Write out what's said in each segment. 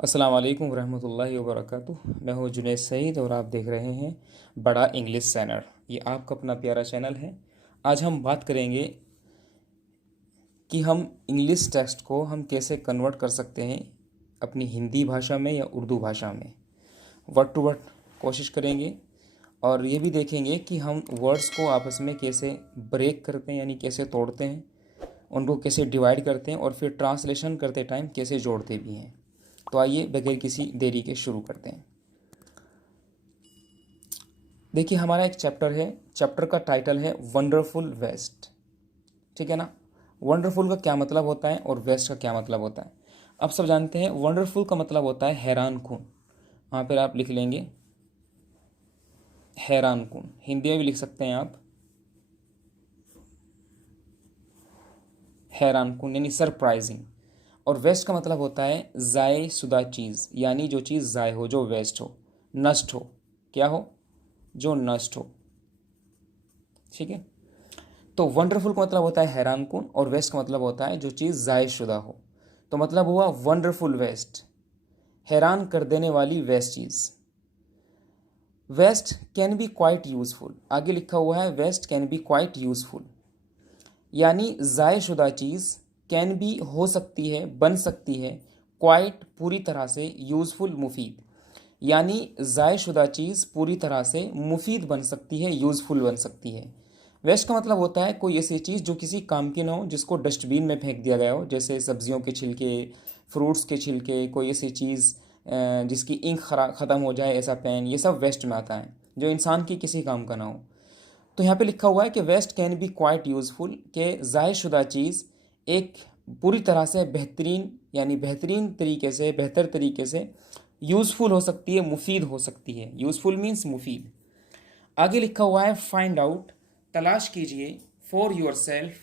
अस्सलाम वालेकुम रहमतुल्लाहि व बरकातुहू। मैं हूँ जुनैद सईद और आप देख रहे हैं बड़ा इंग्लिश चैनल। ये आपका अपना प्यारा चैनल है। आज हम बात करेंगे कि हम इंग्लिश टेक्स्ट को हम कैसे कन्वर्ट कर सकते हैं अपनी हिंदी भाषा में या उर्दू भाषा में। वर्ड टू वर्ड कोशिश करेंगे और ये भी देखेंगे कि हम वर्ड्स को आपस में कैसे ब्रेक करते हैं, यानी कैसे तोड़ते हैं, उनको कैसे डिवाइड करते हैं और फिर ट्रांसलेशन करते टाइम कैसे जोड़ते भी हैं। तो आइए बगैर किसी देरी के शुरू करते हैं। देखिए, हमारा एक चैप्टर है, चैप्टर का टाइटल है वंडरफुल वेस्ट। ठीक है ना। वंडरफुल का क्या मतलब होता है और वेस्ट का क्या मतलब होता है, अब सब जानते हैं। वंडरफुल का मतलब होता है हैरान कुन। वहाँ पर आप लिख लेंगे हैरान कुन, हिंदी में भी लिख सकते हैं आप हैरान कुन, यानी सरप्राइजिंग। और वेस्ट का मतलब होता है ज़ाय शुदा चीज़, यानी जो चीज़ ज़ाय हो, जो वेस्ट हो, नष्ट हो। क्या हो? जो नष्ट हो। ठीक है। तो वंडरफुल का मतलब होता है हैरान कुन और वेस्ट का मतलब होता है जो चीज़ ज़ाय शुदा हो। तो मतलब हुआ वंडरफुल वेस्ट, हैरान कर देने वाली वेस्ट चीज़। Waste can be quite useful, आगे लिखा हुआ है waste can be quite useful, यानी ज़ाय शुदा चीज़ कैन बी हो सकती है, बन सकती है, क्वाइट पूरी तरह से, यूज़फुल मुफीद, यानी ज़ाय शुदा चीज़ पूरी तरह से मुफीद बन सकती है, यूज़फुल बन सकती है। वेस्ट का मतलब होता है कोई ऐसी चीज़ जो किसी काम की ना हो, जिसको डस्टबिन में फेंक दिया गया हो, जैसे सब्जियों के छिलके, फ्रूट्स के छिलके, कोई ऐसी चीज़ जिसकी इंक ख़त्म हो जाए, ऐसा पेन, ये सब वेस्ट में आता है, जो इंसान की किसी काम का ना हो। तो यहाँ पे लिखा हुआ है कि waste can be quite useful, के ज़ाय शुदा चीज़ एक पूरी तरह से बेहतरीन, यानी बेहतरीन तरीके से, बेहतर तरीके से यूज़फुल हो सकती है, मुफीद हो सकती है। यूज़फुल मीन्स मुफीद। आगे लिखा हुआ है फाइंड आउट, तलाश कीजिए, फॉर योर सेल्फ,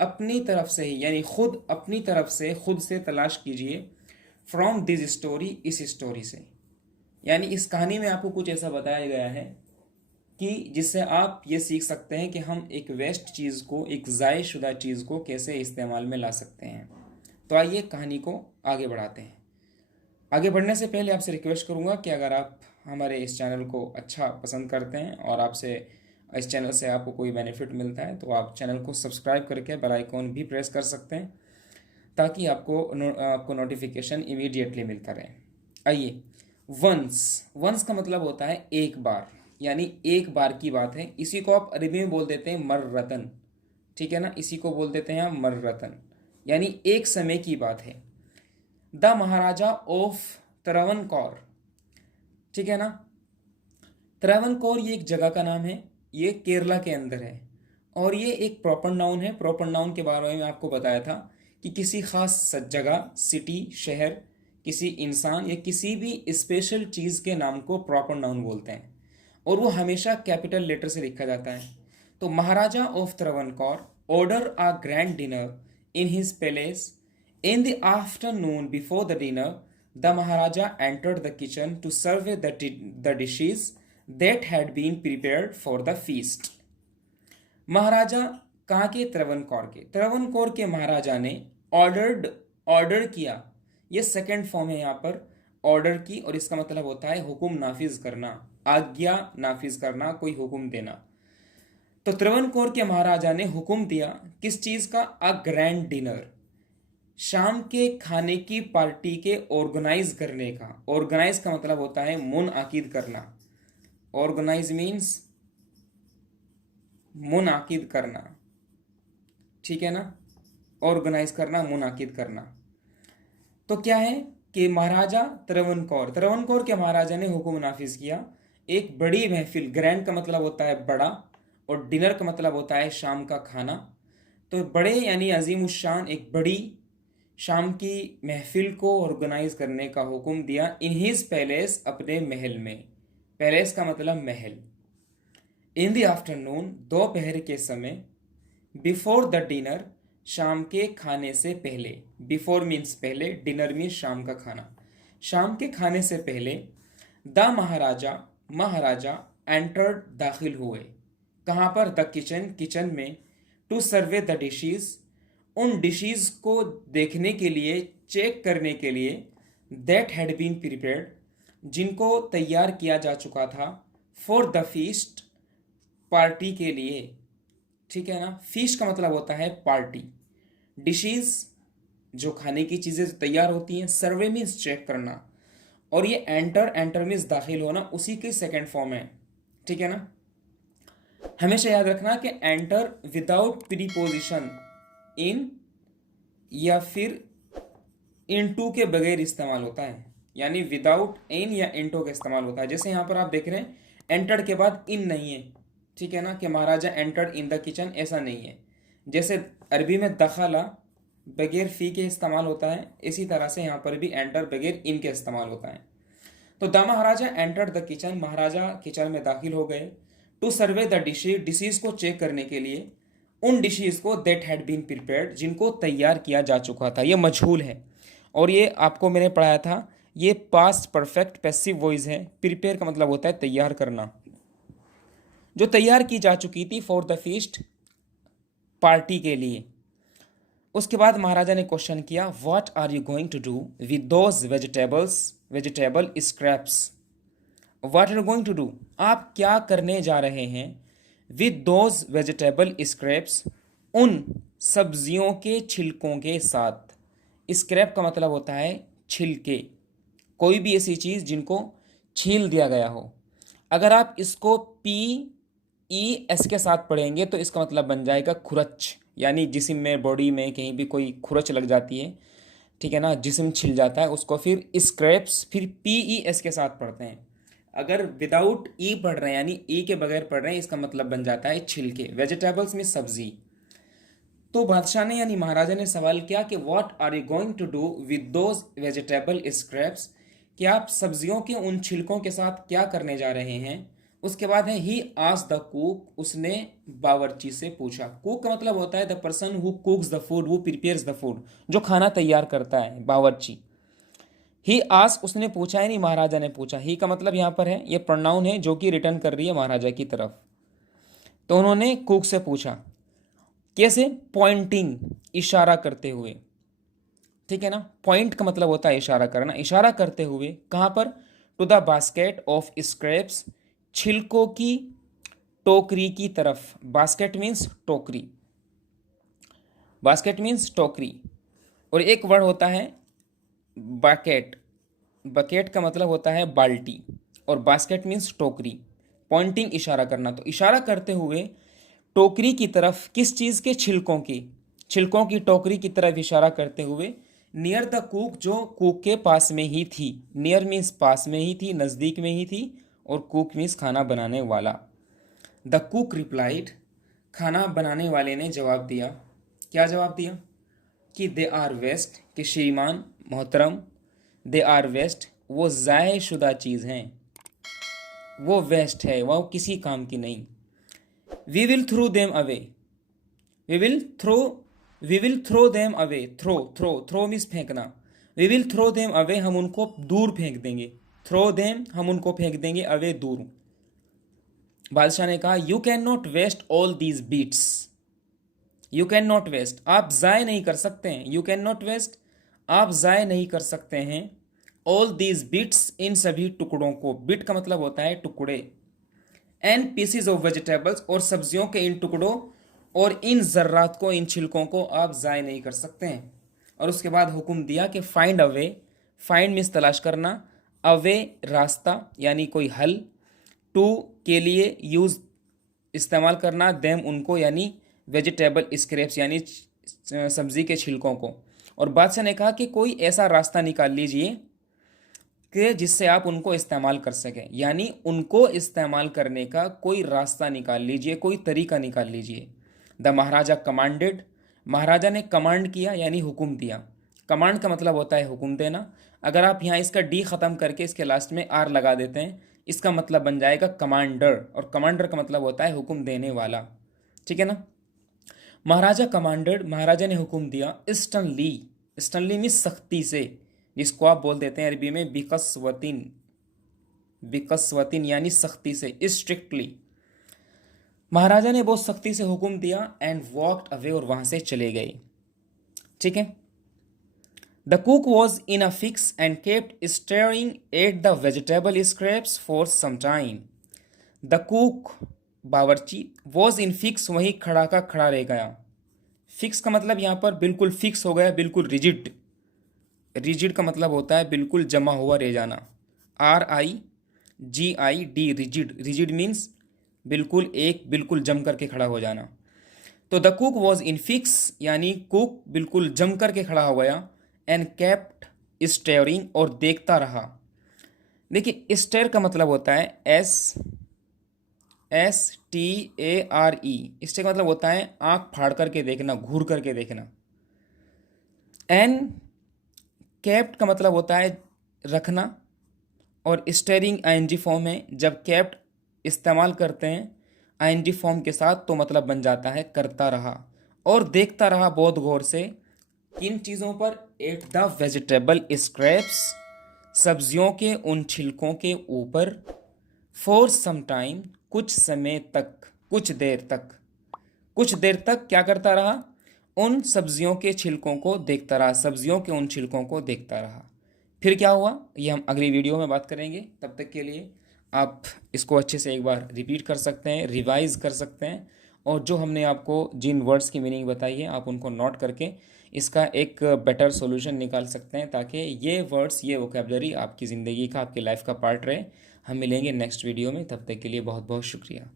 अपनी तरफ से ही, यानी खुद, अपनी तरफ से, खुद से तलाश कीजिए, फ्रॉम दिस स्टोरी, इस स्टोरी से, यानी इस कहानी में आपको कुछ ऐसा बताया गया है कि जिससे आप ये सीख सकते हैं कि हम एक वेस्ट चीज़ को, एक ज़ाय शुदा चीज़ को कैसे इस्तेमाल में ला सकते हैं। तो आइए कहानी को आगे बढ़ाते हैं। आगे बढ़ने से पहले आपसे रिक्वेस्ट करूंगा कि अगर आप हमारे इस चैनल को अच्छा पसंद करते हैं और आपसे इस चैनल से आपको कोई बेनिफिट मिलता है, तो आप चैनल को सब्सक्राइब करके बेल आइकॉन भी प्रेस कर सकते हैं, ताकि आपको नोटिफिकेशन इमीडिएटली मिलता रहे। आइए, वंस, वंस का मतलब होता है एक बार, यानी एक बार की बात है। इसी को आप अरबी में बोल देते हैं मर्रतन। ठीक है ना, इसी को बोल देते हैं आप मर्रतन, यानी एक समय की बात है। द महाराजा ऑफ त्रावणकोर, ठीक है ना। त्रावणकोर ये एक जगह का नाम है, ये केरला के अंदर है, और ये एक प्रॉपर नाउन है। प्रॉपर नाउन के बारे में आपको बताया था कि किसी खास जगह, सिटी, शहर, किसी इंसान या किसी भी स्पेशल चीज़ के नाम को प्रॉपर नाउन बोलते हैं, और वो हमेशा कैपिटल लेटर से लिखा जाता है। तो Maharaja of Travancore order a grand dinner in his palace. In the afternoon before the dinner, the Maharaja entered the kitchen to serve the dishes that had been prepared for the feast. महाराजा कहाँ के? त्रावणकोर के। त्रावणकोर के महाराजा ने ऑर्डर किया, ये second form है यहाँ पर, ऑर्डर की, और इसका मतलब होता है हुक्म नाफिज करना, आज्ञा नाफिज करना, कोई हुक्म देना। तो त्रावणकोर के महाराजा ने हुक्म दिया किस चीज का? अ ग्रैंड डिनर, शाम के खाने की पार्टी के ऑर्गेनाइज करने का। ऑर्गेनाइज का मतलब होता है मुनआकिद करना। ऑर्गेनाइज मीन्स मुनआकिद करना, ठीक है ना। ऑर्गेनाइज करना, मुनआकिद करना। तो क्या है कि महाराजा त्रावणकोर के महाराजा ने हुक्म नाफिज किया, एक बड़ी महफिल, ग्रैंड का मतलब होता है बड़ा, और डिनर का मतलब होता है शाम का खाना। तो बड़े यानी अजीम उशान, एक बड़ी शाम की महफिल को ऑर्गेनाइज करने का हुक्म दिया, इन हिज पैलेस, अपने महल में। पैलेस का मतलब महल। इन द आफ्टरनून, दोपहर के समय। बिफोर द डिनर, शाम के खाने से पहले। बिफोर मीन्स पहले, डिनर मीन्स शाम का खाना। शाम के खाने से पहले द महाराजा, महाराजा एंटर्ड, दाखिल हुए। कहाँ पर? द किचन, किचन में। टू सर्वे द डिशेज, उन डिशेज को देखने के लिए, चेक करने के लिए। दैट हैड बीन प्रिपेयर्ड जिनको तैयार किया जा चुका था, फॉर द फीस्ट पार्टी के लिए, ठीक है ना। फीस्ट का मतलब होता है पार्टी। डिशेज जो खाने की चीज़ें तैयार होती हैं, सर्वे मीन्स चेक करना, और ये एंटर, एंटर मीन्स दाखिल होना, उसी की सेकेंड फॉर्म है, ठीक है ना। हमेशा याद रखना कि एंटर विदाउट प्रीपोजिशन इन या फिर इनटू के बगैर इस्तेमाल होता है, यानी विदाउट इन या इनटू का इस्तेमाल होता है। जैसे यहाँ पर आप देख रहे हैं एंटर्ड के बाद इन नहीं है, ठीक है ना, कि महाराजा एंटर्ड इन द किचन, ऐसा नहीं है। जैसे अरबी में दखला बगैर फ़ी के इस्तेमाल होता है, इसी तरह से यहाँ पर भी एंटर बगैर इन के इस्तेमाल होता है। तो the Maharaja entered the kitchen, Maharaja kitchen में दाखिल हो गए। To survey the dishes, dishes को चेक करने के लिए, उन डिशेज को दैट हैड बीन प्रिपेयर्ड जिनको तैयार किया जा चुका था। ये मजहूल है और ये आपको मैंने पढ़ाया था, ये पास्ट परफेक्ट पैसिव वॉइस है। प्रिपेयर का मतलब होता है तैयार करना, जो तैयार की जा चुकी थी फॉर द फीस्ट पार्टी के लिए। उसके बाद महाराजा ने क्वेश्चन किया, what are you going to do with those vegetable scraps. What are you going to do, आप क्या करने जा रहे हैं, विद दोज वेजिटेबल स्क्रैप्स, उन सब्जियों के छिलकों के साथ। स्क्रैप का मतलब होता है छिलके, कोई भी ऐसी चीज़ जिनको छील दिया गया हो। अगर आप इसको PES के साथ पढ़ेंगे तो इसका मतलब बन जाएगा खुरच, यानी जिस्म में, बॉडी में कहीं भी कोई खुरच लग जाती है, ठीक है ना, जिस्म छिल जाता है, उसको फिर स्क्रैप्स, फिर PES के साथ पढ़ते हैं। अगर विदाउट ई पढ़ रहे हैं, यानी ई के बगैर पढ़ रहे हैं, इसका मतलब बन जाता है छिलके। वेजिटेबल्स में सब्जी। तो बादशाह ने यानी महाराजा ने सवाल किया कि what are you going to do with those vegetable scraps, कि आप सब्जियों के उन छिलकों के साथ क्या करने जा रहे हैं। उसके बाद है ही आस्क्ड द कुक, उसने बावर्ची से पूछा। कुक का मतलब होता है the person who कुक्स the food, who prepares the food, जो खाना तैयार करता है, बावर्ची। ही आस्क, उसने पूछा है, नहीं महाराजा ने पूछा। ही का मतलब यहाँ पर है, ये प्रोनाउन है जो कि रिटर्न कर रही है महाराजा की तरफ। तो उन्होंने कुक से पूछा, कैसे, पॉइंटिंग, इशारा करते हुए, ठीक है ना। पॉइंट का मतलब होता है इशारा करना, इशारा करते हुए कहाँ पर, to the basket of scraps, छिलकों की टोकरी की तरफ। बास्केट मीन्स टोकरी, बास्केट मीन्स टोकरी। और एक वर्ड होता है बकेट, बकेट का मतलब होता है बाल्टी, और बास्केट मीन्स टोकरी। पॉइंटिंग इशारा करना, तो इशारा करते हुए टोकरी की तरफ, किस चीज़ के, छिलकों की, छिलकों की टोकरी की तरफ इशारा करते हुए, नियर द कुक, जो कुक के पास में ही थी। नियर मीन्स पास में ही थी, नज़दीक में ही थी, और कुक मीन्स खाना बनाने वाला। द कुक रिप्लाइड, खाना बनाने वाले ने जवाब दिया। क्या जवाब दिया, कि दे आर वेस्ट, कि श्रीमान, मोहतरम, दे आर वेस्ट, वो ज़ाय शुदा चीज़ हैं, वो वेस्ट है, वो किसी काम की नहीं। We will throw them away, we will throw, we will throw them away, throw, throw, throw means फेंकना। We will throw them away, हम उनको दूर फेंक देंगे। थ्रो देम, हम उनको फेंक देंगे, अवे, दूर। बादशाह ने कहा, you can not waste all these bits, you can not waste, आप ज़ाय नहीं कर सकते हैं। यू कैन नॉट वेस्ट, आप ज़ाय नहीं कर सकते हैं। ऑल दीज बिट्स, इन सभी टुकड़ों को। बिट का मतलब होता है टुकड़े। एंड पीसीज ऑफ वेजिटेबल्स, और सब्जियों के इन टुकड़ों और इन जर्रात को, इन छिलकों को आप ज़ाय नहीं कर सकते हैं। और उसके बाद हुक्म दिया कि फाइंड अवे, फाइंड मीन्स तलाश करना, अवे रास्ता यानी कोई हल, टू के लिए, यूज़ इस्तेमाल करना, देम उनको यानी वेजिटेबल स्क्रैप्स यानी सब्जी के छिलकों को। और बादशाह ने कहा कि कोई ऐसा रास्ता निकाल लीजिए कि जिससे आप उनको इस्तेमाल कर सकें, यानी उनको इस्तेमाल करने का कोई रास्ता निकाल लीजिए, कोई तरीका निकाल लीजिए। द महाराजा कमांडेड, महाराजा ने कमांड किया यानी हुक्म दिया। कमांड का मतलब होता है हुक्म देना। अगर आप यहाँ इसका डी ख़त्म करके इसके लास्ट में आर लगा देते हैं, इसका मतलब बन जाएगा कमांडर, और कमांडर का मतलब होता है हुक्म देने वाला, ठीक है ना। महाराजा कमांडेड, महाराजा ने हुक्म दिया। स्टनली, स्टनली मीन्स सख्ती से, जिसको आप बोल देते हैं अरबी में बिकसवतिन, बिकसवतिन यानी सख्ती से, स्ट्रिक्टली। महाराजा ने बहुत सख्ती से हुक्म दिया। एंड वॉकड अवे, और वहां से चले गए, ठीक है। The cook was in a fix and kept staring at the vegetable scraps for some time. The cook बावर्ची वॉज इन फिक्स वहीं खड़ा का खड़ा रह गया। फिक्स का मतलब यहाँ पर बिल्कुल फिक्स हो गया, बिल्कुल रिजिड। रिजिड का मतलब होता है बिल्कुल जमा हुआ रह जाना। RIGID rigid. रिजिड मीन्स बिल्कुल एक बिल्कुल जम करके खड़ा हो जाना। तो the cook was in fix यानी कुक बिल्कुल जम करके खड़ा हो गया। एंड केप्ट स्टेयरिंग और देखता रहा। देखिए स्टेयर का मतलब होता है STARE। स्टेयर का मतलब होता है आंख फाड़ करके देखना, घूर करके देखना। एंड केप्ट का मतलब होता है रखना, और स्टेयरिंग ING फॉर्म है। जब केप्ट इस्तेमाल करते हैं ING फॉर्म के साथ तो मतलब बन जाता है करता रहा। और देखता रहा बहुत गौर से किन चीज़ों पर? एट द वेजिटेबल स्क्रैप्स, सब्जियों के उन छिलकों के ऊपर। फॉर सम टाइम कुछ समय तक, कुछ देर तक। कुछ देर तक क्या करता रहा? उन सब्जियों के छिलकों को देखता रहा, सब्जियों के उन छिलकों को देखता रहा। फिर क्या हुआ ये हम अगली वीडियो में बात करेंगे। तब तक के लिए आप इसको अच्छे से एक बार रिपीट कर सकते हैं, रिवाइज कर सकते हैं, और जो हमने आपको जिन वर्ड्स की मीनिंग बताई है आप उनको नोट करके इसका एक बेटर सॉल्यूशन निकाल सकते हैं, ताकि ये वर्ड्स, ये वोकैबुलरी आपकी ज़िंदगी का, आपकी लाइफ का पार्ट रहे। हम मिलेंगे नेक्स्ट वीडियो में, तब तक के लिए बहुत बहुत शुक्रिया।